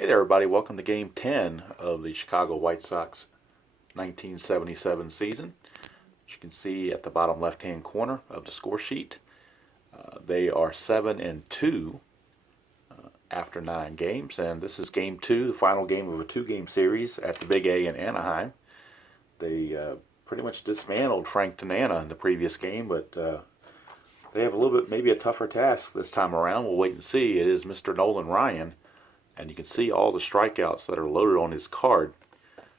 Hey there, everybody. Welcome to Game 10 of the Chicago White Sox 1977 season. As you can see at the bottom left-hand corner of the score sheet, they are 7-2 after 9 games, and this is Game 2, the final game of a 2-game series at the Big A in Anaheim. They pretty much dismantled Frank Tanana in the previous game, but they have a little bit, maybe a tougher task this time around. We'll wait and see. It is Mr. Nolan Ryan. And you can see all the strikeouts that are loaded on his card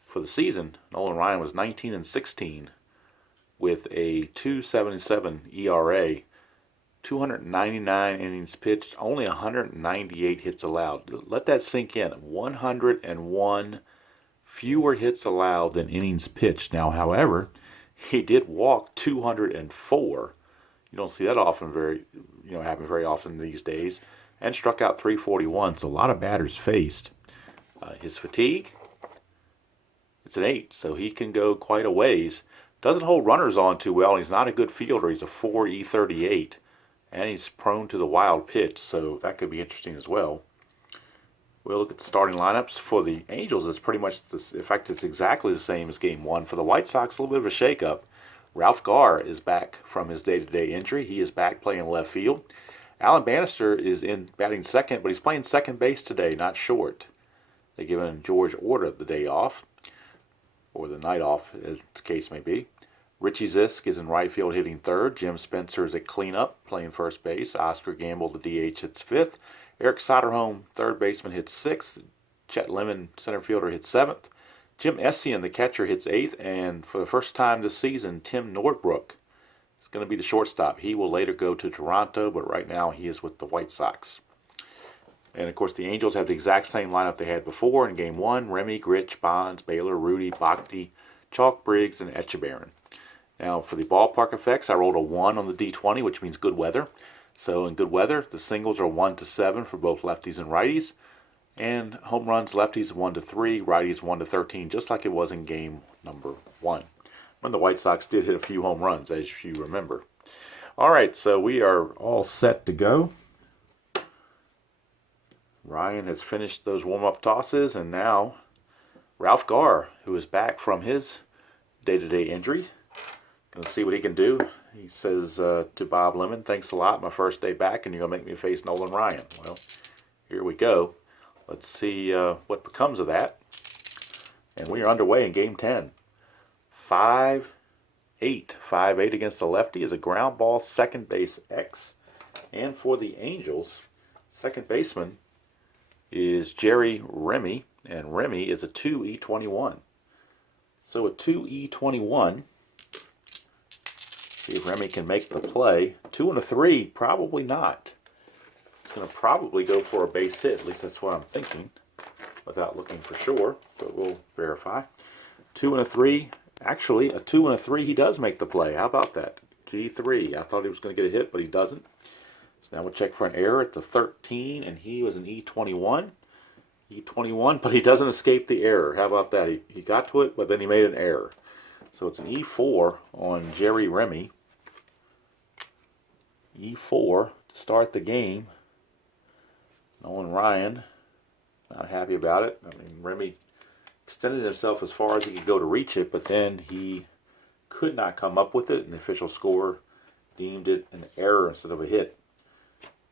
for the season. Nolan Ryan was 19-16 with a 2.77 ERA, 299 innings pitched, only 198 hits allowed. Let that sink in. 101 fewer hits allowed than innings pitched. Now, however, he did walk 204. You don't see that happen very often these days. And struck out 341, so a lot of batters faced. His fatigue, it's an 8, so he can go quite a ways. Doesn't hold runners on too well, and he's not a good fielder. He's a 4.38, and he's prone to the wild pitch, so that could be interesting as well. We'll look at the starting lineups for the Angels. It's pretty much, in fact, it's exactly the same as Game 1. For the White Sox, a little bit of a shakeup. Ralph Garr is back from his day-to-day injury. He is back playing left field. Alan Bannister is in batting second, but he's playing second base today, not short. They've given George Orta the day off, or the night off, as the case may be. Richie Zisk is in right field hitting third. Jim Spencer is at cleanup, playing first base. Oscar Gamble, the DH, hits fifth. Eric Soderholm, third baseman, hits sixth. Chet Lemon, center fielder, hits seventh. Jim Essien, the catcher, hits eighth. And for the first time this season, Tim Nordbrook going to be the shortstop. He will later go to Toronto, but right now he is with the White Sox. And of course, the Angels have the exact same lineup they had before in Game 1. Remy, Gritch, Bonds, Baylor, Rudy, Bhakti, Chalk, Briggs, and Etchebarren. Now, for the ballpark effects, I rolled a 1 on the D20, which means good weather. So in good weather, the singles are 1-7 for both lefties and righties. And home runs, lefties 1-3, righties 1-13, just like it was in Game number 1. When the White Sox did hit a few home runs, as you remember. All right, so we are all set to go. Ryan has finished those warm-up tosses, and now Ralph Garr, who is back from his day-to-day injury, going to see what he can do. He says to Bob Lemon, "Thanks a lot, my first day back, and you're going to make me face Nolan Ryan." Well, here we go. Let's see what becomes of that. And we are underway in Game 10. 5-8 against the lefty is a ground ball, second base X. And for the Angels, second baseman is Jerry Remy, and Remy is a 2E21. So a 2E21, see if Remy can make the play. 2 and a 3, probably not. It's going to probably go for a base hit, at least that's what I'm thinking, without looking for sure, but we'll verify. 2 and a 3. Actually, a 2 and a 3, he does make the play. How about that? G3. I thought he was going to get a hit, but he doesn't. So now we'll check for an error. It's a 13, and he was an E21. E21, but he doesn't escape the error. How about that? He got to it, but then he made an error. So it's an E4 on Jerry Remy. E4 to start the game. Nolan Ryan, not happy about it. I mean, Remy extended himself as far as he could go to reach it, but then he could not come up with it, and the official score deemed it an error instead of a hit,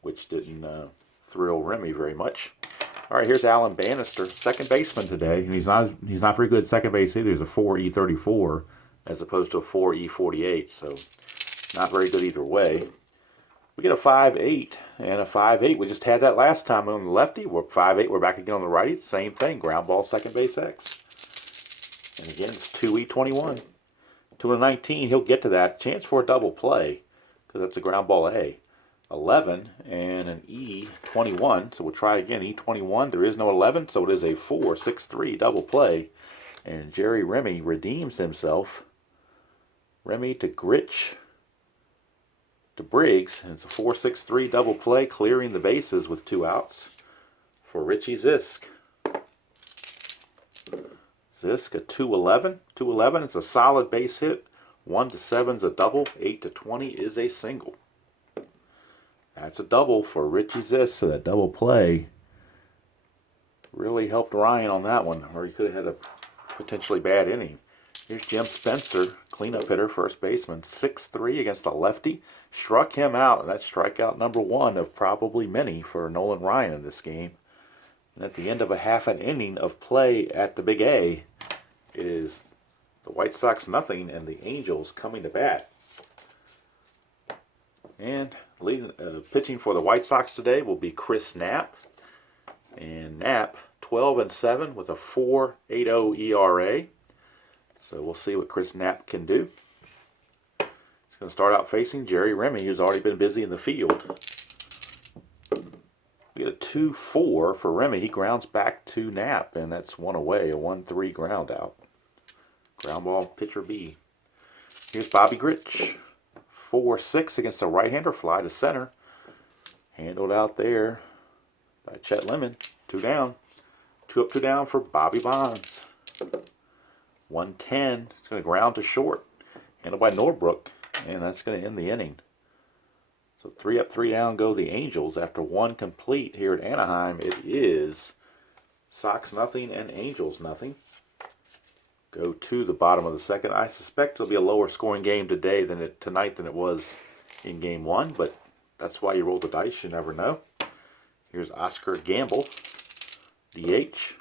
which didn't thrill Remy very much. All right, here's Alan Bannister, second baseman today, and he's not very good at second base either. He's a 4E34 as opposed to a 4E48, so not very good either way. We get a 5-8 and a 5-8. We just had that last time on the lefty. We're 5-8. We're back again on the righty. Same thing. Ground ball, second base X. And again, it's 2E21. 2-19. He'll get to that. Chance for a double play because that's a ground ball A. 11 and an E21. So we'll try again. E21. There is no 11, so it is a 4-6-3 double play. And Jerry Remy redeems himself. Remy to Gritch to Briggs, and it's a 4-6-3 double play, clearing the bases with 2 outs for Richie Zisk. Zisk a 211. 211 is a solid base hit. 1-7 is a double. 8-20 is a single. That's a double for Richie Zisk. So that double play really helped Ryan on that one, or he could have had a potentially bad inning. Here's Jim Spencer, cleanup hitter, first baseman, 6'3" against a lefty. Struck him out, and that's strikeout number 1 of probably many for Nolan Ryan in this game. And at the end of a half an inning of play at the Big A, it is the White Sox nothing and the Angels coming to bat. And pitching for the White Sox today will be Chris Knapp. And Knapp, 12-7 with a 4.80 ERA. So we'll see what Chris Knapp can do. He's going to start out facing Jerry Remy, who's already been busy in the field. We get a 2-4 for Remy. He grounds back to Knapp, and that's one away, a 1-3 ground out. Ground ball, pitcher B. Here's Bobby Grich. 4-6 against a right-hander, fly to center. Handled out there by Chet Lemon. 2 down. 2 up, 2 down for Bobby Bonds. 110. It's going to ground to short. Handled by Norbrook. And that's going to end the inning. So 3 up, 3 down go the Angels. After 1 complete here at Anaheim, it is Sox nothing and Angels nothing. Go to the bottom of the second. I suspect it'll be a lower scoring game tonight than it was in game 1, but that's why you roll the dice. You never know. Here's Oscar Gamble, DH,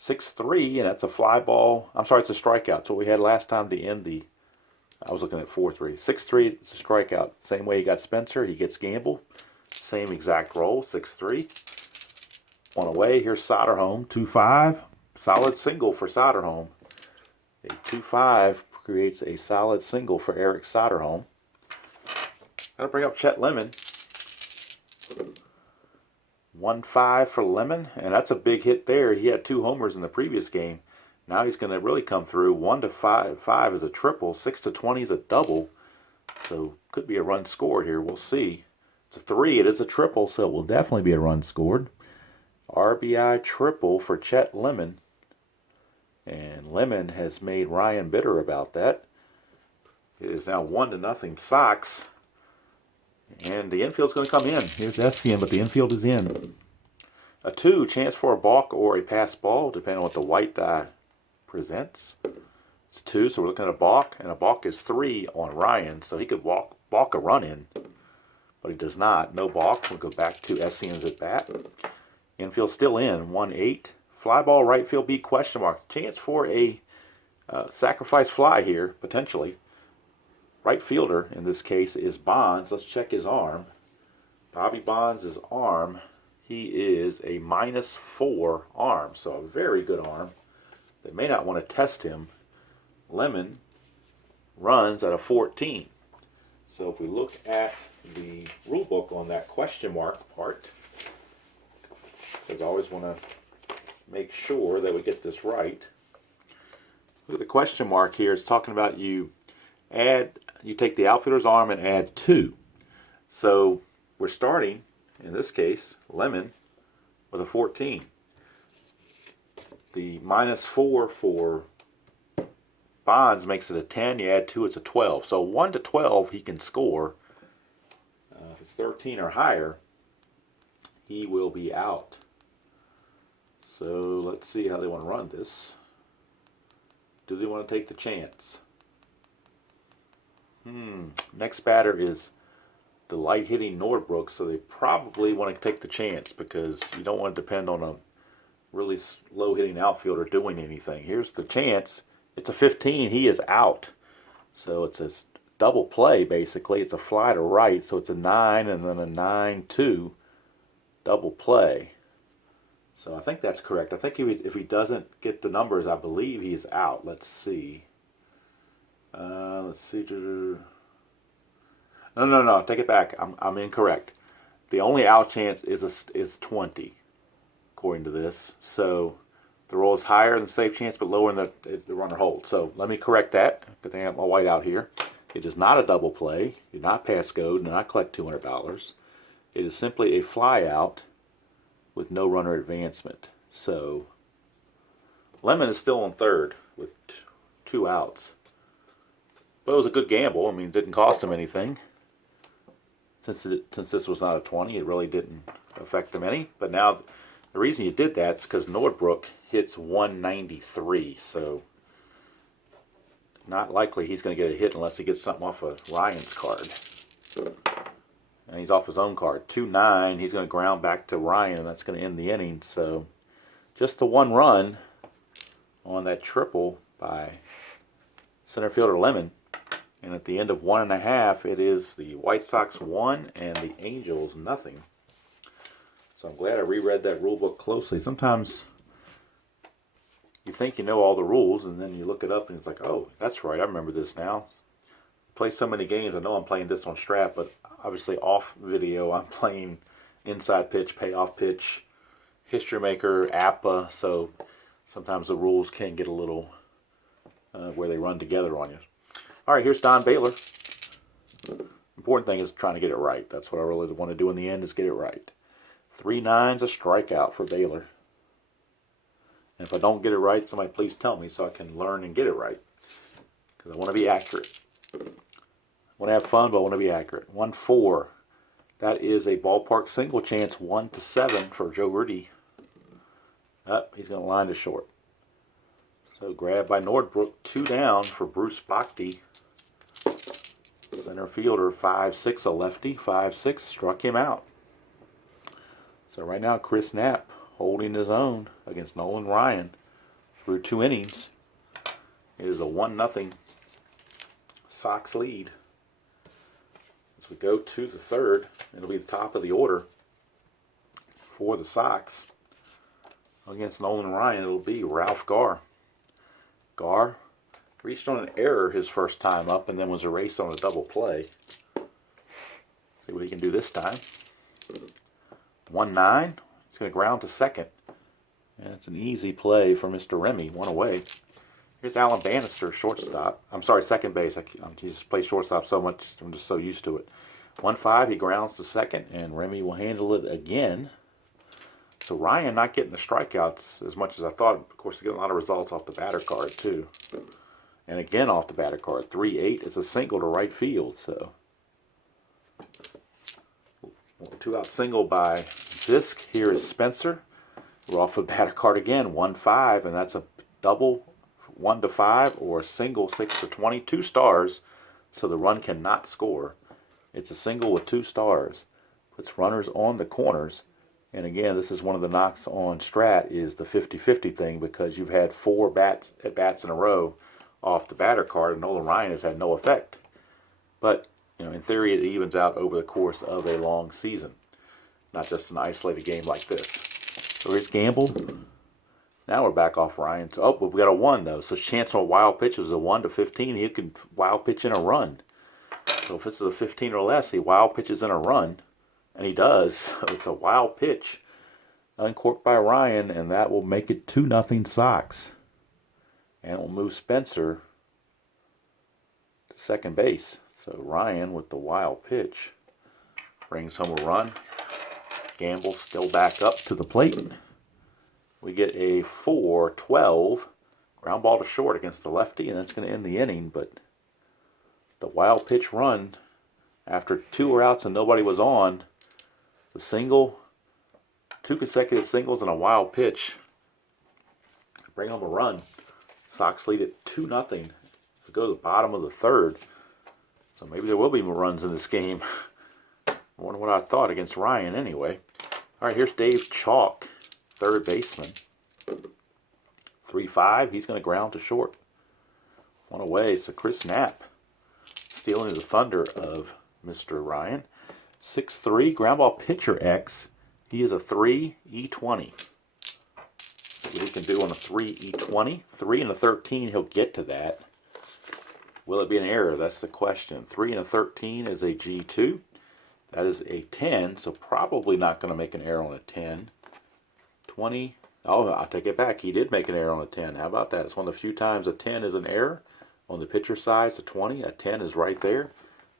6'3", and that's a fly ball. I'm sorry, it's a strikeout. It's what we had last time to end the. I was looking at 4-3. 6'3", it's a strikeout. Same way he got Spencer, he gets Gamble. Same exact roll, 6'3". 1 away. Here's Soderholm, 2-5. Solid single for Soderholm. A 2-5 creates a solid single for Eric Soderholm. Got to bring up Chet Lemon. 1-5 for Lemon, and that's a big hit there. He had 2 homers in the previous game. Now he's going to really come through. 1-5 is a triple. 6-20 is a double. So could be a run scored here. We'll see. It's a 3. It is a triple, so it will definitely be a run scored. RBI triple for Chet Lemon. And Lemon has made Ryan bitter about that. It is now 1-0 Sox. And the infield's going to come in. Here's Essien, but the infield is in. A 2, chance for a balk or a pass ball, depending on what the white die presents. It's 2, so we're looking at a balk, and a balk is 3 on Ryan, so he could balk a run in, but he does not. No balk. We'll go back to Essien's at bat. Infield still in, 1-8. Fly ball, right field B, question mark. Chance for a sacrifice fly here, potentially. Right fielder, in this case, is Bonds. Let's check his arm. Bobby Bonds' arm, he is a -4 arm, so a very good arm. They may not want to test him. Lemon runs at a 14. So if we look at the rule book on that question mark part, because I always want to make sure that we get this right. Look at the question mark here. It's talking about you take the outfielder's arm and add 2. So we're starting, in this case, Lemon with a 14. The -4 for Bonds makes it a 10. You add 2, it's a 12. So 1-12 he can score. If it's 13 or higher, he will be out. So let's see how they want to run this. Do they want to take the chance? Next batter is the light-hitting Norbrook, so they probably want to take the chance because you don't want to depend on a really low-hitting outfielder doing anything. Here's the chance. It's a 15. He is out. So it's a double play, basically. It's a fly to right, so it's a 9 and then a 9-2 double play. So I think that's correct. I think if he doesn't get the numbers, I believe he's out. Let's see. Let's see. No. Take it back. I'm incorrect. The only out chance is 20, according to this. So the roll is higher than the safe chance, but lower than the runner holds. So let me correct that. Good thing I have my white out here. It is not a double play. You do not pass go. Do not collect $200. It is simply a fly out with no runner advancement. So Lemon is still on third with 2 outs. But it was a good gamble. I mean, it didn't cost him anything. Since this was not a 20, it really didn't affect them any. But now The reason you did that is because Nordbrook hits 193, so not likely he's going to get a hit unless he gets something off of Ryan's card. And he's off his own card. 2-9, he's going to ground back to Ryan, and that's going to end the inning. So just the one run on that triple by center fielder Lemon. And at the end of 1.5, it is the White Sox 1 and the Angels nothing. So I'm glad I reread that rule book closely. Sometimes you think you know all the rules, and then you look it up, and it's like, oh, that's right, I remember this now. Play so many games, I know I'm playing this on Strat, but obviously off video, I'm playing inside pitch, payoff pitch, history maker, APA, so sometimes the rules can get a little where they run together on you. All right, here's Don Baylor. Important thing is trying to get it right. That's what I really want to do in the end, is get it right. 3 9s, a strikeout for Baylor. And if I don't get it right, somebody please tell me so I can learn and get it right. Because I want to be accurate. I want to have fun, but I want to be accurate. 1-4. That is a ballpark single chance, 1-7 for Joe Rudy. He's going to line to short. So grabbed by Nordbrook, 2 down for Bruce Bhakti. Center fielder, 5-6, a lefty, 5-6, struck him out. So right now, Chris Knapp holding his own against Nolan Ryan through 2 innings. It is a 1-0 Sox lead. As we go to the third, it'll be the top of the order for the Sox. Against Nolan Ryan, it'll be Ralph Garr. Garr reached on an error his first time up and then was erased on a double play. See what he can do this time. 1-9. He's going to ground to second. And it's an easy play for Mr. Remy. 1 away. Here's Alan Bannister, shortstop. I'm sorry, second base. He just plays shortstop so much, I'm just so used to it. 1-5, he grounds to second, and Remy will handle it again. So Ryan not getting the strikeouts as much as I thought. Of course, he's getting a lot of results off the batter card, too. And again off the batter card. 3-8 is a single to right field. So 2-out single by Zisk. Here is Spencer. We're off the batter card again. 1-5, and that's a double 1-5 or a single 6-20. 2 stars, so the run cannot score. It's a single with 2 stars. Puts runners on the corners. And again, this is one of the knocks on Strat, is the 50-50 thing, because you've had 4 at-bats in a row off the batter card, and Nolan Ryan has had no effect. But, in theory, it evens out over the course of a long season, not just an isolated game like this. So here's Gamble. Now we're back off Ryan. Oh, but we got a 1, though. So chance on a wild pitch is a 1-15. He can wild pitch in a run. So if it's a 15 or less, he wild pitches in a run. And he does. So it's a wild pitch. Uncorked by Ryan, and that will make it 2-0 Sox. And we'll move Spencer to second base. So Ryan with the wild pitch brings home a run. Gamble still back up to the plate. We get a 4-12 ground ball to short against the lefty, and that's going to end the inning. But the wild pitch run, after 2 were outs and nobody was on, the single, 2 consecutive singles and a wild pitch bring home a run. Sox lead at 2-0 to go to the bottom of the third. So maybe there will be more runs in this game. I wonder what I thought against Ryan anyway. All right, here's Dave Chalk, third baseman. 3-5, he's going to ground to short. 1 away, so Chris Knapp stealing the thunder of Mr. Ryan. 6-3, ground ball pitcher X. He is a 3 E20. What he can do on a 3 E20. 3 and a 13, he'll get to that. Will it be an error? That's the question. 3 and a 13 is a G2. That is a 10, so probably not going to make an error on a 10. 20. Oh, I'll take it back. He did make an error on a 10. How about that? It's one of the few times a 10 is an error. On the pitcher side, it's a 20. A 10 is right there.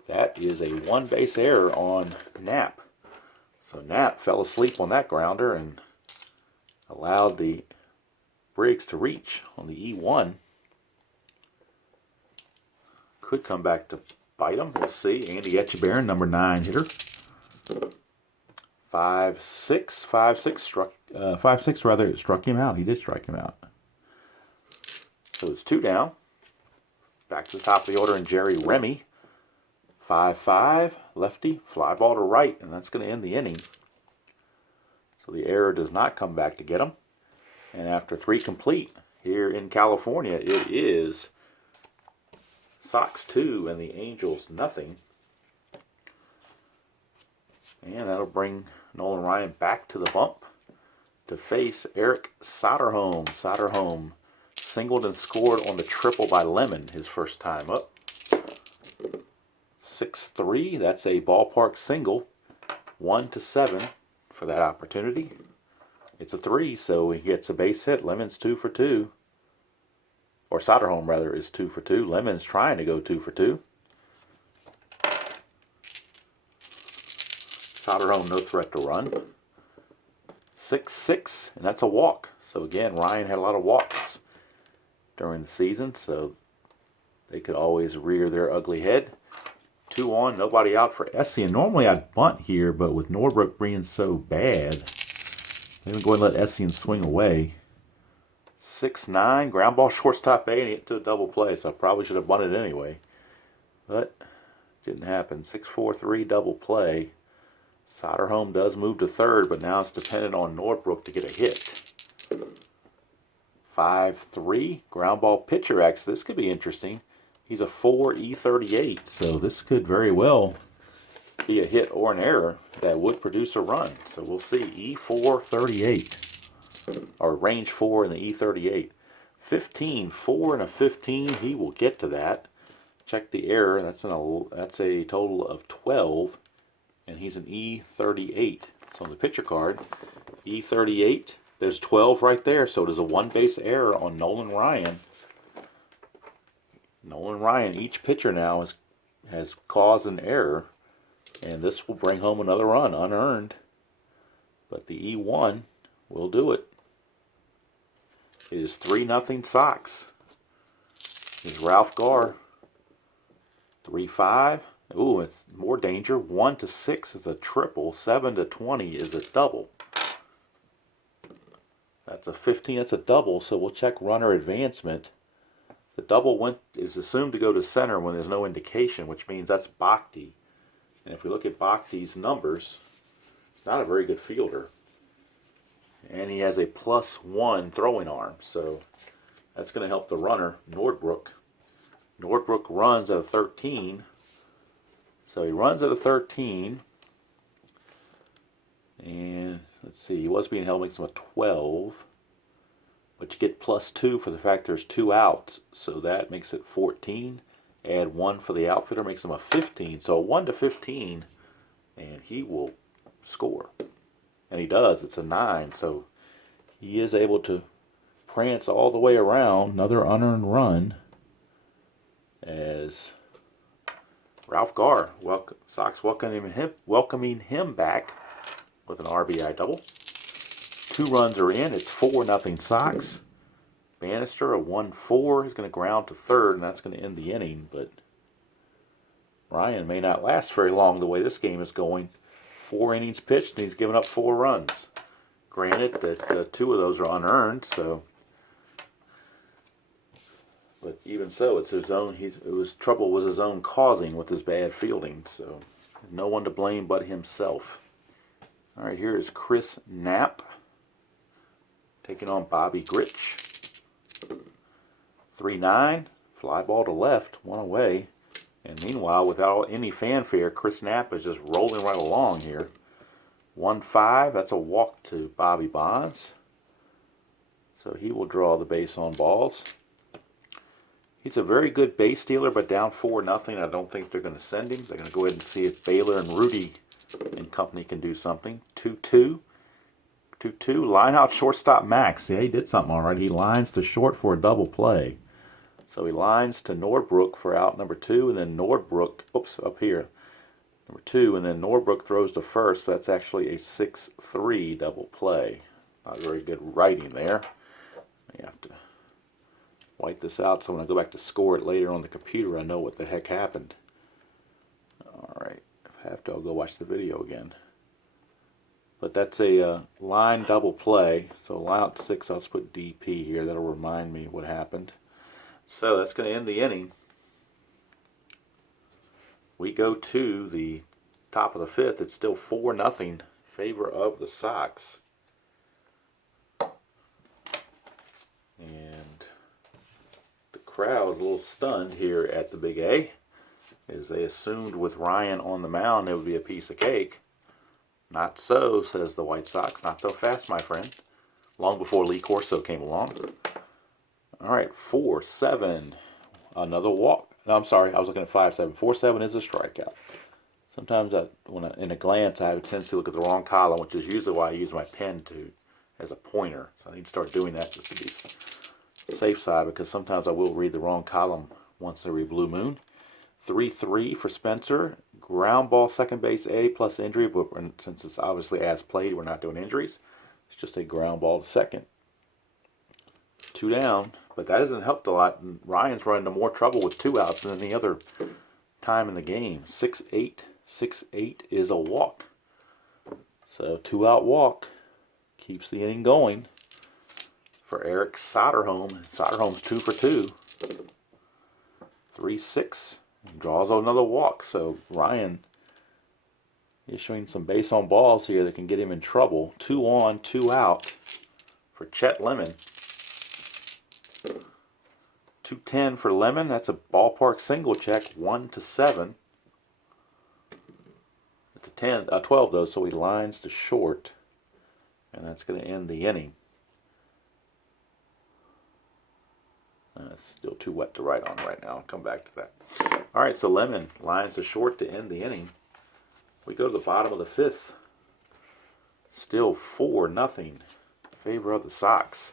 That is a 1 base error on Knapp. So Knapp fell asleep on that grounder and allowed the Briggs to reach on the E1. Could come back to bite him. We'll see. Andy Etchebarren, number 9 hitter. 5-6. 5-6 struck. 5-6 rather. It struck him out. He did strike him out. So it's 2 down. Back to the top of the order, and Jerry Remy. 5-5. Lefty. Fly ball to right, and that's going to end the inning. So the error does not come back to get him. And after 3 complete here in California, it is Sox 2 and the Angels nothing. And that'll bring Nolan Ryan back to the bump to face Eric Soderholm. Soderholm singled and scored on the triple by Lemon his first time up. 6-3, that's a ballpark single. 1-7 for that opportunity. It's a 3, so he gets a base hit. Lemon's 2 for 2. Or Soderholm, rather, is 2 for 2. Lemon's trying to go 2 for 2. Soderholm, no threat to run. 6-6, and that's a walk. So again, Ryan had a lot of walks during the season, so they could always rear their ugly head. 2 on, nobody out for Essien. Normally I'd bunt here, but with Norbrook being so bad, I'm going to go ahead and let Essien swing away. 6-9, ground ball shortstop A, and he hit to a double play, so I probably should have bunted anyway. But didn't happen. 6-4-3 double play. Soderholm does move to third, but now it's dependent on Norbrook to get a hit. 5-3, ground ball pitcher X. This could be interesting. He's a 4 E38, so this could very well be a hit or an error that would produce a run. So we'll see. E438, or range 4 in the E38. 15, 4 and a 15. He will get to that. Check the error. That's a total of 12, and he's an E38. So on the pitcher card, E38. There's 12 right there. So there's a 1 base error on Nolan Ryan. Nolan Ryan, each pitcher now has caused an error, and this will bring home another run, unearned. But the E1 will do it. It is 3-0 Sox. Here's Ralph Garr. 3-5. Ooh, it's more danger. 1-6 is a triple. 7-20 is a double. That's a 15. That's a double. So we'll check runner advancement. The double is assumed to go to center when there's no indication, which means that's Bhakti. And if we look at Bhakti's numbers, he's not a very good fielder. And he has a +1 throwing arm, so that's going to help the runner, Norbrook. Norbrook runs at a 13. So he runs at a 13. And let's see, he was being held, makes him a 12. But you get +2 for the fact there's 2 outs. So that makes it 14. Add 1 for the outfielder, makes him a 15. So a 1-15, and he will score. And he does. It's a 9. So he is able to prance all the way around. Another unearned run as Ralph Garr, Sox welcoming him back with an RBI double. 2 runs are in. It's 4-0 Sox. Bannister, a 1-4. He's going to ground to third, and that's going to end the inning. But Ryan may not last very long the way this game is going. 4 innings pitched, and he's given up 4 runs. Granted that 2 of those are unearned, so. But even so, it's his own. Trouble was his own causing with his bad fielding. So no one to blame but himself. All right, here is Chris Knapp taking on Bobby Grich. 3-9, fly ball to left, 1 away. And meanwhile, without any fanfare, Chris Knapp is just rolling right along here. 1-5, that's a walk to Bobby Bonds. So he will draw the base on balls. He's a very good base stealer, but down 4-0. I don't think they're going to send him. They're going to go ahead and see if Baylor and Rudy and company can do something. 2-2. 2-2. Line out shortstop Max. Yeah, he did something already. He lines to short for a double play. So he lines to Norbrook for out number 2, and then Norbrook, up here, number 2, and then Norbrook throws to first. So that's actually a 6-3 double play. Not very good writing there. You have to wipe this out so when I go back to score it later on the computer, I know what the heck happened. All right. If I have to, I'll go watch the video again. But that's a line double play. So line out to 6, I'll just put DP here. That'll remind me what happened. So that's going to end the inning. We go to the top of the 5th. It's still 4-0 in favor of the Sox. And the crowd a little stunned here at the Big A, as they assumed with Ryan on the mound it would be a piece of cake. Not so, says the White Sox. Not so fast, my friend. Long before Lee Corso came along. All right, 4-7. Another walk. No, I'm sorry. I was looking at 5-7. 4-7 is a strikeout. Sometimes in a glance, I have a tendency to look at the wrong column, which is usually why I use my pen as a pointer. So I need to start doing that just to be safe side, because sometimes I will read the wrong column once every blue moon. 3-3 for Spencer. Ground ball, second base, A plus injury, but since it's obviously as played, we're not doing injuries. It's just a ground ball to second. 2 down, but that hasn't helped a lot. And Ryan's run into more trouble with 2 outs than any other time in the game. 6-8. 6-8 is a walk. So 2-out walk keeps the inning going for Eric Soderholm. Soderholm's 2 for 2. 3-6. Draws another walk. So Ryan issuing some base on balls here that can get him in trouble. 2 on, 2 out for Chet Lemon. 210 for Lemon. That's a ballpark single check. 1-7. It's a 12 though, so he lines to short, and that's going to end the inning. It's still too wet to write on right now. I'll come back to that. All right, so Lemon lines to short to end the inning. We go to the bottom of the 5th. Still 4-0 in favor of the Sox.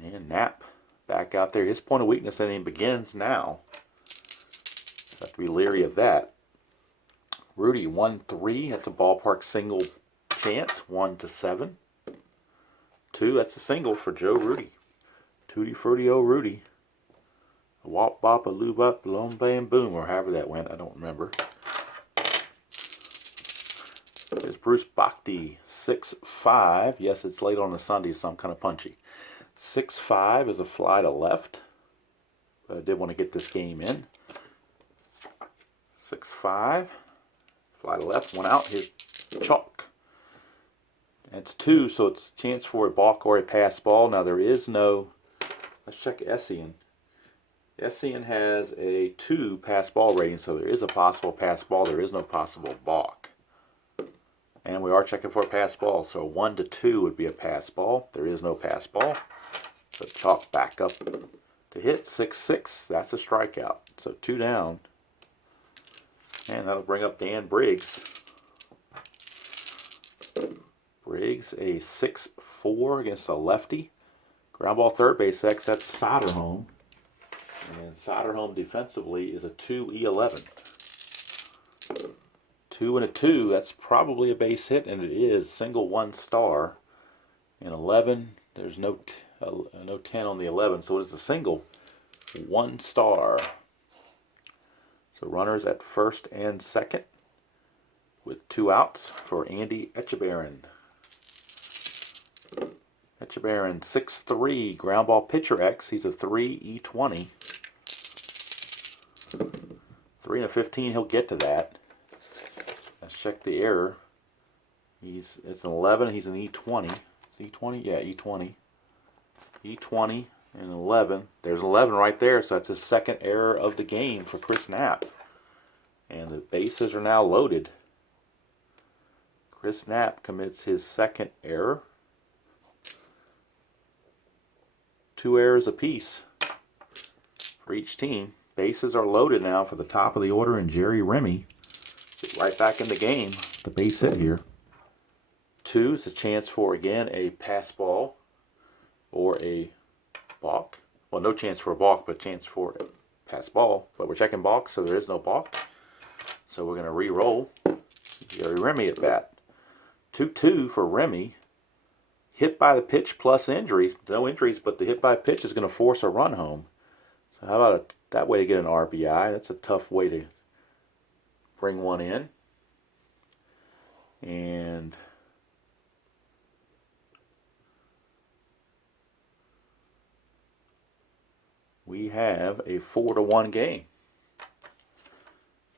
And Knapp back out there. His point of weakness inning begins now. Have to be leery of that. Rudy 1-3. That's a ballpark single chance. 1-7. 2. That's a single for Joe Rudy. Tutti frutti, oh Rudy. A wop bop, a lube up, boom bam boom, or however that went. I don't remember. There's Bruce Bhakti, 6-5. Yes, it's late on a Sunday, so I'm kind of punchy. 6-5 is a fly to left. But I did want to get this game in. 6-5. Fly to left, 1 out. Here's chalk. It's 2, so it's a chance for a balk or a pass ball. Now there is no... Let's check Essien. Essien has a 2 pass ball rating, so there is a possible pass ball. There is no possible balk. And we are checking for a pass ball, so 1-2 would be a pass ball. There is no pass ball. So chalk back up to hit. 6-6. That's a strikeout. So 2 down. And that'll bring up Dan Briggs. Briggs, a 6-4 against a lefty. Ground ball third base X, that's Soderholm. And Soderholm defensively is a 2-11. 2 and a 2, that's probably a base hit, and it is. Single 1 star. And 11, there's no 10 on the 11, so it's a single 1 star. So runners at first and second with 2 outs for Andy Etchebarren. Etchebarren, 6'3", ground ball pitcher X. He's a 3 E20. 3 and a 15, he'll get to that. Let's check the error. It's an 11, he's an E20. Is E20? Yeah, E20. E20 and 11. There's 11 right there, so that's his second error of the game for Chris Knapp. And the bases are now loaded. Chris Knapp commits his second error. 2 errors apiece for each team. Bases are loaded now for the top of the order, and Jerry Remy is right back in the game. The base hit here. 2 is a chance for, again, a pass ball or a balk. Well, no chance for a balk, but chance for a pass ball. But we're checking balk, so there is no balk. So we're going to re-roll Jerry Remy at bat. 2-2 for Remy. Hit by the pitch plus injuries. No injuries, but the hit by pitch is going to force a run home. So how about that way to get an RBI? That's a tough way to bring one in. And we have a 4-1 game.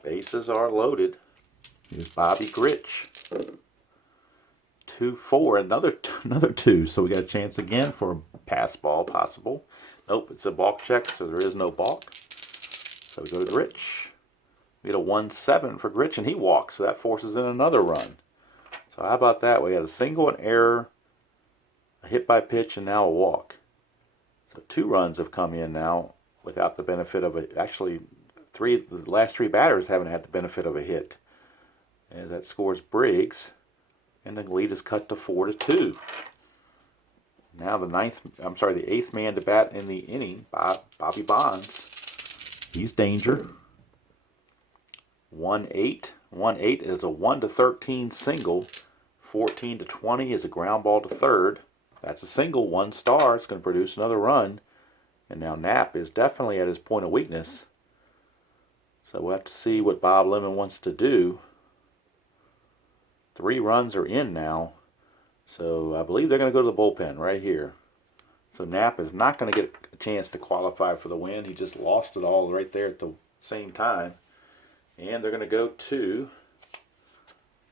Bases are loaded. Here's Bobby Grich. 2-4, another 2. So we got a chance again for a pass ball possible. Nope, it's a balk check, so there is no balk. So we go to Grich. We get a 1-7 for Grich, and he walks, so that forces in another run. So how about that? We had a single, an error, a hit by pitch, and now a walk. So 2 runs have come in now without the benefit of it. Actually, the last 3 batters haven't had the benefit of a hit. As that scores Briggs, and the lead is cut to 4-2. Now the 8th man to bat in the inning, Bobby Bonds. He's danger. 1-8. 1-8 is a 1-13 single. 14-20 is a ground ball to third. That's a single, 1 star. It's going to produce another run. And now Knapp is definitely at his point of weakness. So we'll have to see what Bob Lemon wants to do. 3 runs are in now. So I believe they're going to go to the bullpen right here. So Knapp is not going to get a chance to qualify for the win. He just lost it all right there at the same time. And they're going to go to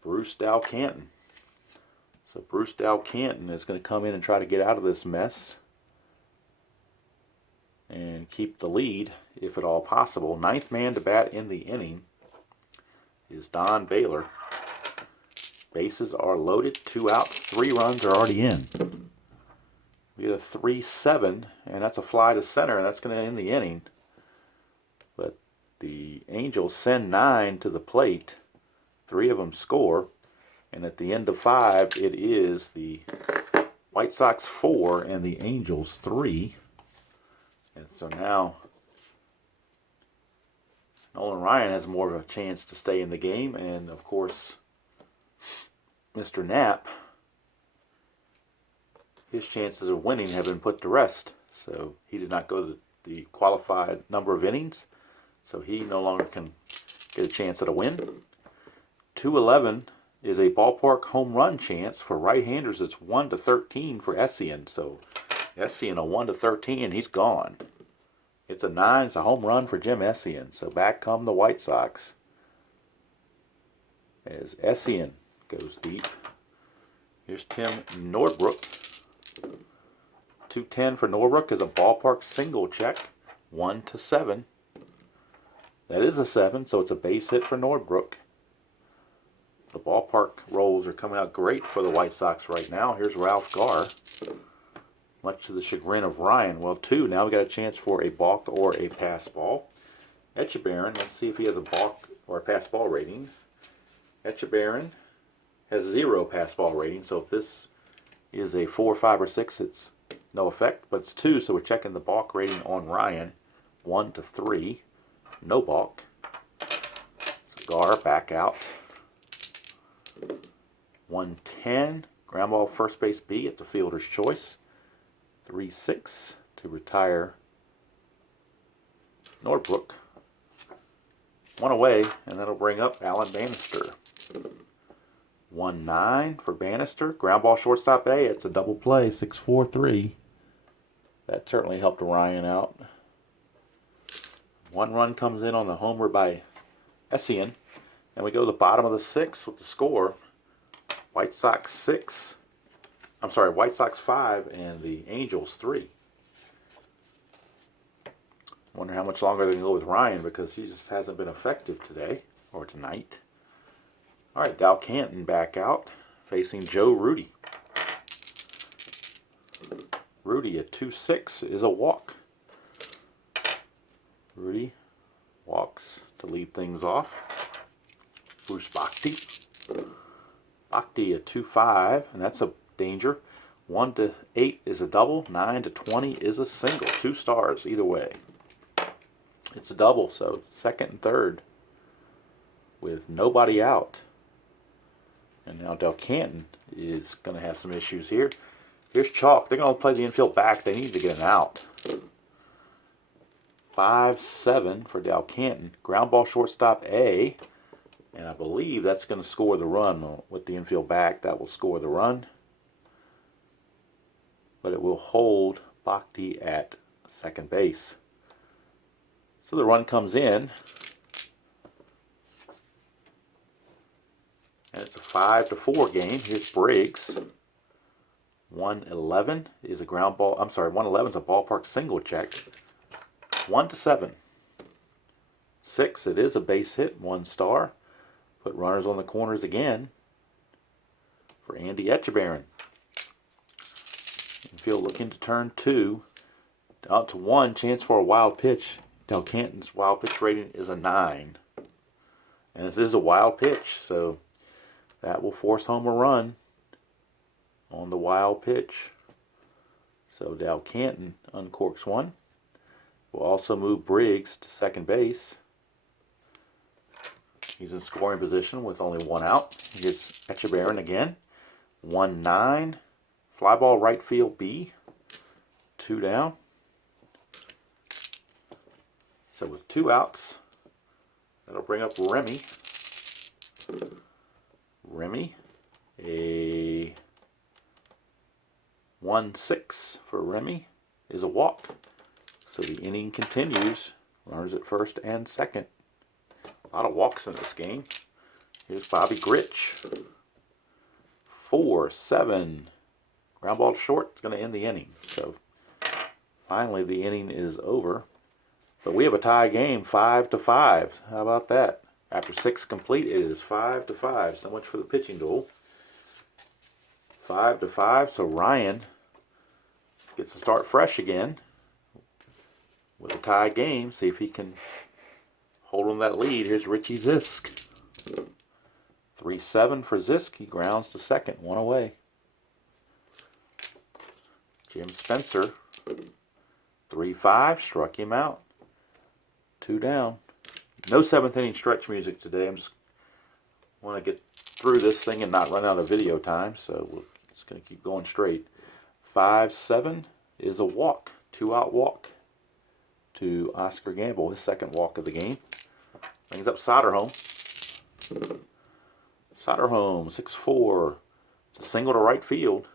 Bruce Dalcanton. So Bruce Dalcanton is going to come in and try to get out of this mess and keep the lead, if at all possible. 9th man to bat in the inning is Don Baylor. Bases are loaded, 2 outs, 3 runs are already in. We get a 3-7, and that's a fly to center, and that's going to end the inning. But the Angels send 9 to the plate. 3 of them score. And at the end of 5, it is the White Sox 4 and the Angels 3. And so now Nolan Ryan has more of a chance to stay in the game. And of course, Mr. Knapp, his chances of winning have been put to rest. So he did not go the qualified number of innings. So he no longer can get a chance at a win. 2-11 is a ballpark home run chance for right-handers. It's 1-13 for Essien. So Essien a 1-13, he's gone. It's a 9. It's a home run for Jim Essien. So back come the White Sox as Essien goes deep. Here's Tim Norbrook. 2-10 for Norbrook is a ballpark single check. 1-7. That is a 7, so it's a base hit for Norbrook. The ballpark rolls are coming out great for the White Sox right now. Here's Ralph Garr. Much to the chagrin of Ryan. Well, 2. Now we got a chance for a balk or a pass ball. Etchebarren, let's see if he has a balk or a pass ball rating. Etchebarren has 0 pass ball rating, so if this is a 4, 5, or 6, it's no effect. But it's 2, so we're checking the balk rating on Ryan. 1-3. No balk. So Garr back out. 1-10. Ground ball first base B. It's a fielder's choice. 3-6 to retire Norbrook. 1 away, and that'll bring up Alan Bannister. 1-9 for Bannister. Ground ball shortstop A. It's a double play. 6-4-3. That certainly helped Ryan out. 1 run comes in on the homer by Essien. And we go to the bottom of the 6th with the score. White Sox 5 and the Angels 3. Wonder how much longer they can go with Ryan because he just hasn't been effective today or tonight. All right, Dalcanton back out facing Joe Rudy. Rudy at 2-6 is a walk. Rudy walks to lead things off. Bruce Bhakti. Bhakti at 2-5, and that's a danger. 1-8 is a double. 9-20 is a single. 2 stars either way. It's a double, so 2nd and 3rd with nobody out. And now Dalcanton is going to have some issues here. Here's Chalk. They're going to play the infield back. They need to get an out. 5-7 for Dalcanton. Ground ball shortstop A. And I believe that's going to score the run with the infield back. That will score the run. But it will hold Bhakti at second base. So the run comes in, and it's a 5-4 game. Here's Briggs. 111 is a ground ball. I'm sorry, 111 is a ballpark single check. 1-7. 6, it is a base hit, 1 star. Put runners on the corners again for Andy Etchebarren. Infield looking to turn 2. Out to 1, chance for a wild pitch. Del Canton's wild pitch rating is a 9. And this is a wild pitch, so that will force home a run on the wild pitch. So Del Canton uncorks 1. We'll also move Briggs to second base. He's in scoring position with only 1 out. Here's Etchebarren again. 1-9. Fly ball right field B. 2 down. So with 2 outs, that'll bring up Remy. Remy, a 1-6 for Remy is a walk. So the inning continues. Runners at first and second. A lot of walks in this game. Here's Bobby Grich. 4-7. Ground ball short. It's going to end the inning. So finally the inning is over. But we have a tie game, 5-5. How about that? After 6 complete, it is 5-5. So much for the pitching duel. 5-5. So Ryan gets to start fresh again with a tie game. See if he can hold on that lead. Here's Richie Zisk. 3-7 for Zisk. He grounds to second. 1 away. Jim Spencer. 3-5. Struck him out. 2 down. No 7th inning stretch music today. I'm just want to get through this thing and not run out of video time. So we're just going to keep going straight. 5-7 is a walk. 2-out walk to Oscar Gamble. His second walk of the game. Brings up Soderholm. Soderholm, 6-4. It's a single to right field.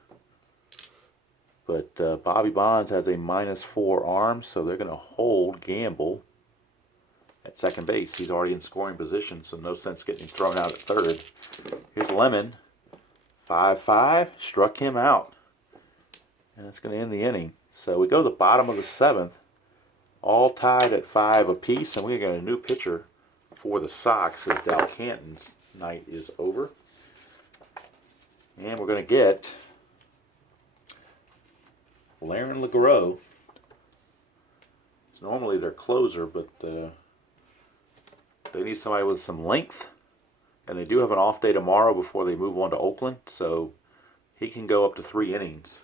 But Bobby Bonds has a -4 arm, so they're going to hold Gamble at second base. He's already in scoring position, so no sense getting him thrown out at third. Here's Lemon. 5-5. Struck him out. And it's going to end the inning. So we go to the bottom of the 7th. All tied at 5 apiece. And we got a new pitcher for the Sox as Del Canton's night is over. And we're going to get Laren LeGros. It's normally their closer, but they need somebody with some length. And they do have an off day tomorrow before they move on to Oakland. So he can go up to 3 innings.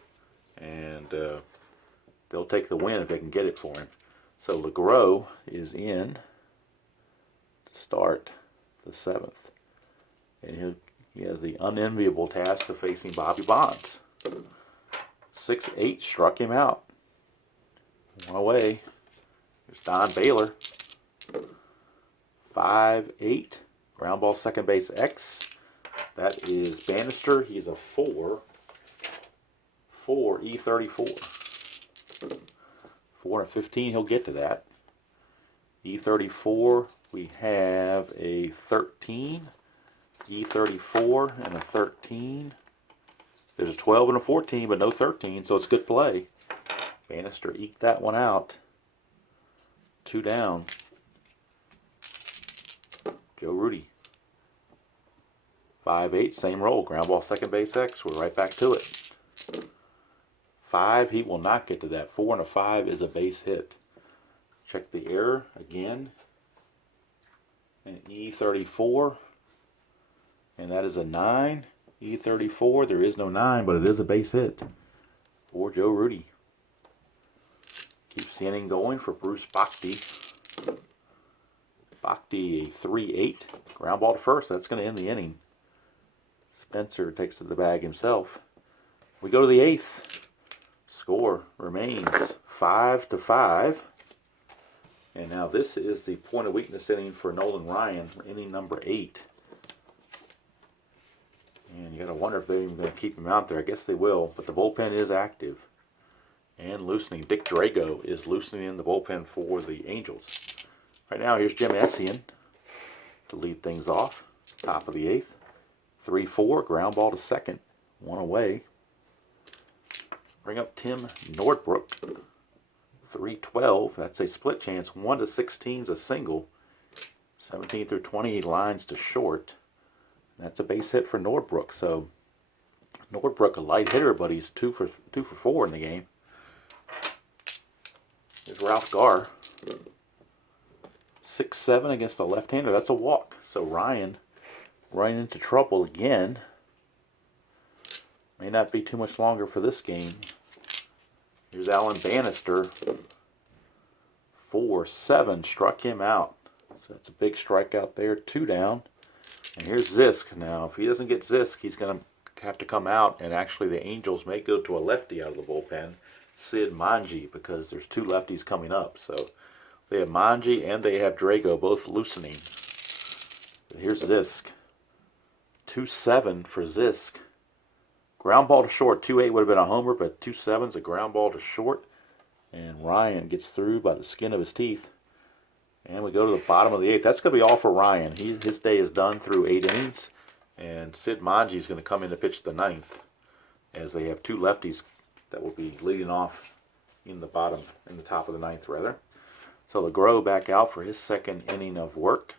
And they'll take the win if they can get it for him. So LeGros is in to start the 7th. And he has the unenviable task of facing Bobby Bonds. 6-8 struck him out. 1 away. There's Don Baylor. 5-8. Ground ball second base X. That is Bannister. He's a 4 E34. 415, he'll get to that. E34, we have a 13. E34 and a 13. There's a 12 and a 14, but no 13, so it's good play. Bannister eked that one out. 2 down. Joe Rudy. 5-8, same roll. Ground ball second base X. We're right back to it. 5, he will not get to that. 4 and a 5 is a base hit. Check the error again. And E34. And that is a 9. E34, there is no 9, but it is a base hit for Joe Rudy. Keeps the inning going for Bruce Bhakti. Bhakti, a 3-8. Ground ball to first. That's going to end the inning. Spencer takes to the bag himself. We go to the 8th. Score remains 5-5. And now this is the point of weakness inning for Nolan Ryan, inning number 8. And you got to wonder if they're even going to keep him out there. I guess they will, but the bullpen is active and loosening. Dick Drago is loosening in the bullpen for the Angels. Right now, here's Jim Essien to lead things off. Top of the 8th. 3-4, ground ball to second. 1 away. Bring up Tim Nordbrook. 3-12, that's a split chance. 1 to 16 is a single. 17 through 20, he lines to short. That's a base hit for Nordbrook. So Nordbrook, a light hitter, but he's 2 for 4 in the game. There's Ralph Garr. 6-7 against a left-hander. That's a walk. So Ryan running into trouble again. May not be too much longer for this game. Here's Alan Bannister. 4-7, struck him out. So that's a big strikeout there. 2 down. And here's Zisk. Now, if he doesn't get Zisk, he's going to have to come out. And actually, the Angels may go to a lefty out of the bullpen, Sid Manji, because there's 2 lefties coming up. So they have Manji and they have Drago both loosening. But here's Zisk. 2-7 for Zisk. Ground ball to short. 2-8 would have been a homer, but 2-7 is a ground ball to short. And Ryan gets through by the skin of his teeth. And we go to the bottom of the 8th. That's going to be all for Ryan. His day is done through 8 innings. And Sid Manji is going to come in to pitch the 9th, as they have 2 lefties that will be leading off in the top of the 9th, rather. So LeGros back out for his 2nd inning of work.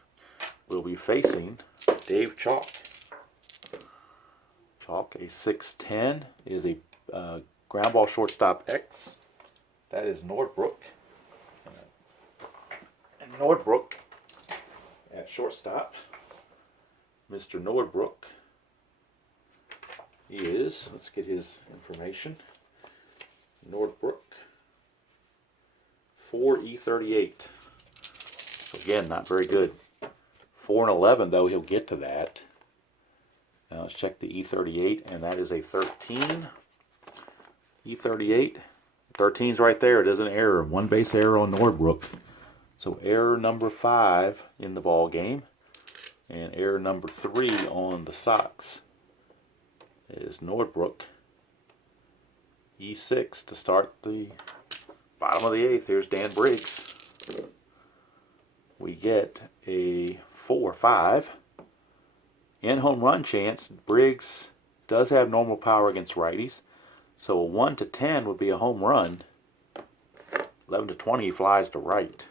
We'll be facing Dave Chalk. Chalk, a 6-10, is a ground ball shortstop X. That is Nordbrook. And Nordbrook at shortstop. Mr. Nordbrook is, let's get his information. Nordbrook, 4E38. So again, not very good. 4-11, though, he'll get to that. Now let's check the E38, and that is a 13. E38. 13's right there. It is an error. 1 base error on Nordbrook. So error number 5 in the ball game. And error number 3 on the Sox is Nordbrook. E6 to start the bottom of the 8th. Here's Dan Briggs. We get a 4-5. In home run chance, Briggs does have normal power against righties. So a 1 to 10 would be a home run. 11 to 20, he flies to right.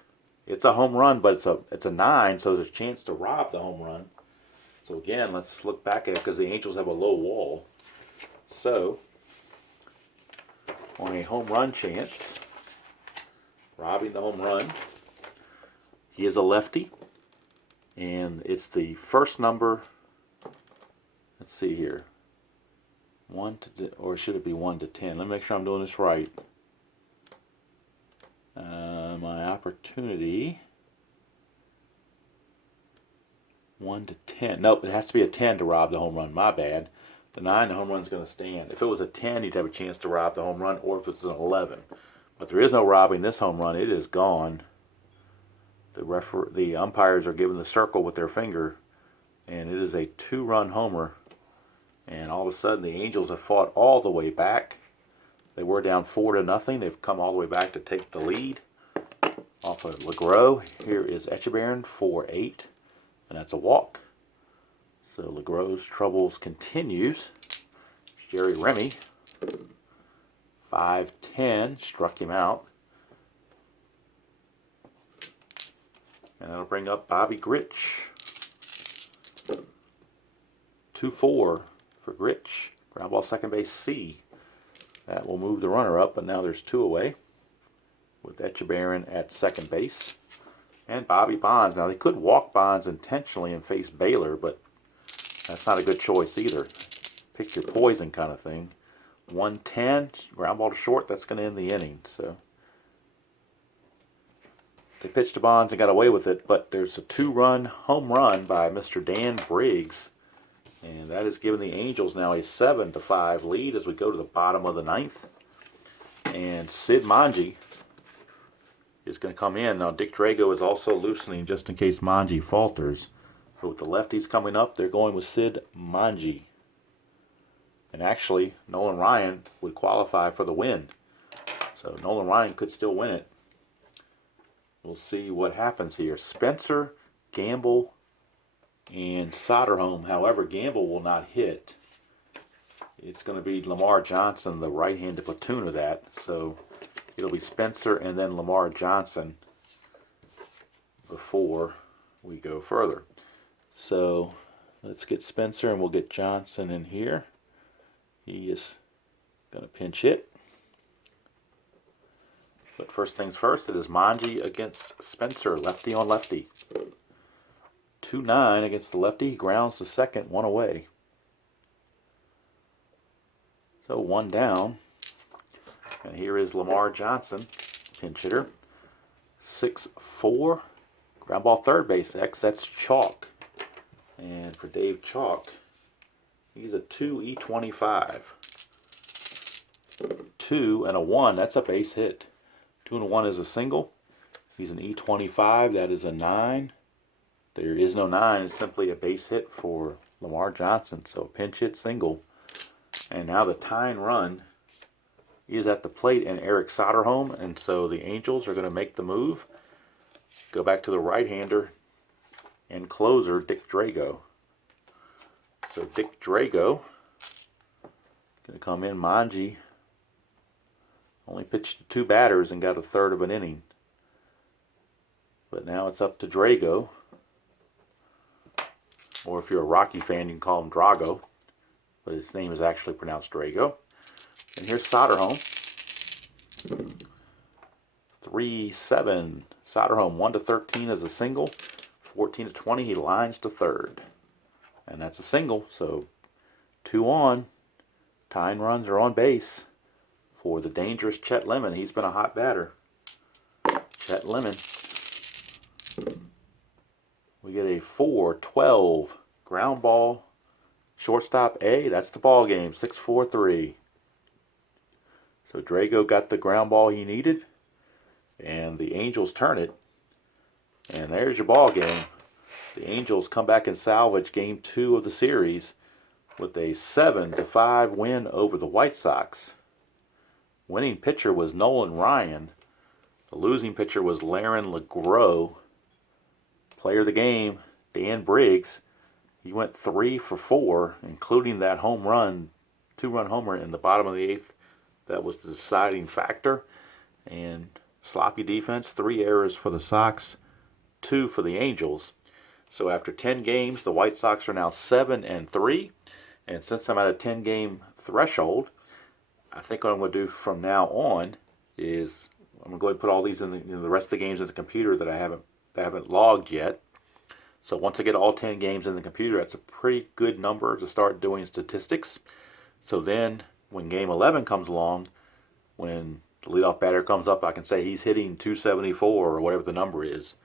It's a home run, but it's a 9, so there's a chance to rob the home run. So again, let's look back at it because the Angels have a low wall. So, on a home run chance, robbing the home run, he is a lefty. And it's the first number. Let's see here. 1 to, or should it be 1 to 10? Let me make sure I'm doing this right. My opportunity. 1 to 10. Nope, it has to be a 10 to rob the home run. My bad. The 9, the home run's going to stand. If it was a 10, he'd have a chance to rob the home run, or if it's an 11. But there is no robbing this home run. It is gone. The umpires are giving the circle with their finger, and it is a 2-run homer. And all of a sudden, the Angels have fought all the way back. They were down 4-0. They've come all the way back to take the lead off of LeGros. Here is Echeverrin, 4-8, and that's a walk. So LeGros' troubles continues. Jerry Remy, 5-10, struck him out. And that'll bring up Bobby Grich. 2-4 for Grich. Ground ball second base C. That will move the runner up, but now there's 2 away with Echeverrin at second base. And Bobby Bonds. Now they could walk Bonds intentionally and face Baylor, but that's not a good choice either. Pick your poison kind of thing. 1-10, ground ball to short. That's going to end the inning. So they pitched to Bonds and got away with it, but there's a 2-run home run by Mr. Dan Briggs. And that has given the Angels now a 7-5 lead as we go to the bottom of the 9th. And Sid Manji is going to come in. Now Dick Drago is also loosening just in case Manji falters. But with the lefties coming up, they're going with Sid Manji. And actually, Nolan Ryan would qualify for the win. So Nolan Ryan could still win it. we'll see what happens here. Spencer, Gamble, and Soderholm. However, Gamble will not hit. It's going to be Lamar Johnson, the right-handed platoon of that. So it'll be Spencer and then Lamar Johnson before we go further. So let's get Spencer and we'll get Johnson in here. He is going to pinch hit. But first things first, it is Manji against Spencer, lefty on lefty. 2-9 against the lefty. He grounds the second, one away. So one down. And here is Lamar Johnson, pinch hitter. 6-4. Ground ball third base X. That's chalk. And for Dave Chalk, he's a 2 E25. 2 and a 1. That's a base hit. 2 and a 1 is a single. He's an E25. That is a 9. There is no 9. It's simply a base hit for Lamar Johnson. So a pinch hit single. And now the tying run is at the plate and Eric Soderholm. And so the Angels are going to make the move. Go back to the right-hander and closer, Dick Drago. So Dick Drago going to come in. Manji only pitched to 2 batters and got a third of an inning. But now it's up to Drago. Or if you're a Rocky fan, you can call him Drago. But his name is actually pronounced Drago. And here's Soderholm. 3-7. Soderholm 1-13 as a single. 14-20, he lines to third. And that's a single, so 2 on. Tying runs are on base for the dangerous Chet Lemon. He's been a hot batter. Chet Lemon. We get a 4-12 ground ball. Shortstop A, that's the ball game. 6-4-3. So Drago got the ground ball he needed. And the Angels turn it. And there's your ball game. The Angels come back and salvage game 2 of the series with a 7-5 win over the White Sox. Winning pitcher was Nolan Ryan. The losing pitcher was Laren LeGros. Player of the game, Dan Briggs. He went 3 for 4, including that home run, 2-run homer in the bottom of the 8th. That was the deciding factor. And sloppy defense, 3 errors for the Sox, 2 for the Angels. So after 10 games, the White Sox are now 7-3. And since I'm at a 10-game threshold, I think what I'm going to do from now on is I'm going to go ahead and put all these in the rest of the games in the computer that I haven't logged yet. So once I get all 10 games in the computer, that's a pretty good number to start doing statistics. So then when game 11 comes along, when the leadoff batter comes up, I can say he's hitting 274 or whatever the number is.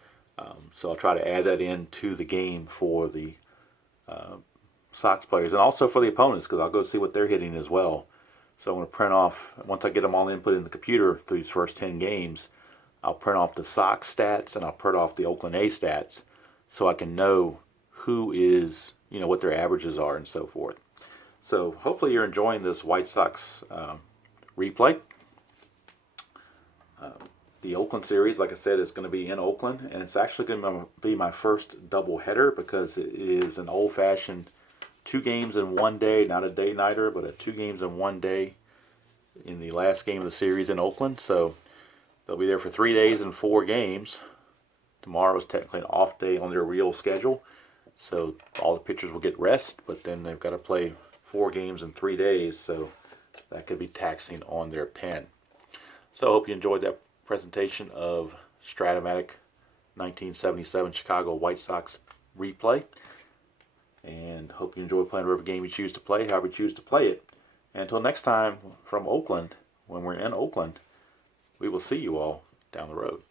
So I'll try to add that into the game for the Sox players and also for the opponents, because I'll go see what they're hitting as well. So I'm going to print off, once I get them all input in the computer through these first 10 games, I'll print off the Sox stats and I'll print off the Oakland A stats so I can know who is, what their averages are and so forth. So hopefully you're enjoying this White Sox replay. The Oakland series, like I said, is going to be in Oakland, and it's actually going to be my first doubleheader because it is an old-fashioned 2 games in 1 day, not a day-nighter, but a 2 games in 1 day in the last game of the series in Oakland. So they'll be there for 3 days and 4 games. Tomorrow is technically an off day on their real schedule, so all the pitchers will get rest, but then they've got to play 4 games in 3 days, so that could be taxing on their pen. So I hope you enjoyed that presentation of Strat-o-matic 1977 Chicago White Sox replay, and hope you enjoy playing whatever game you choose to play, however you choose to play it. And until next time from Oakland, when we're in Oakland, we will see you all down the road.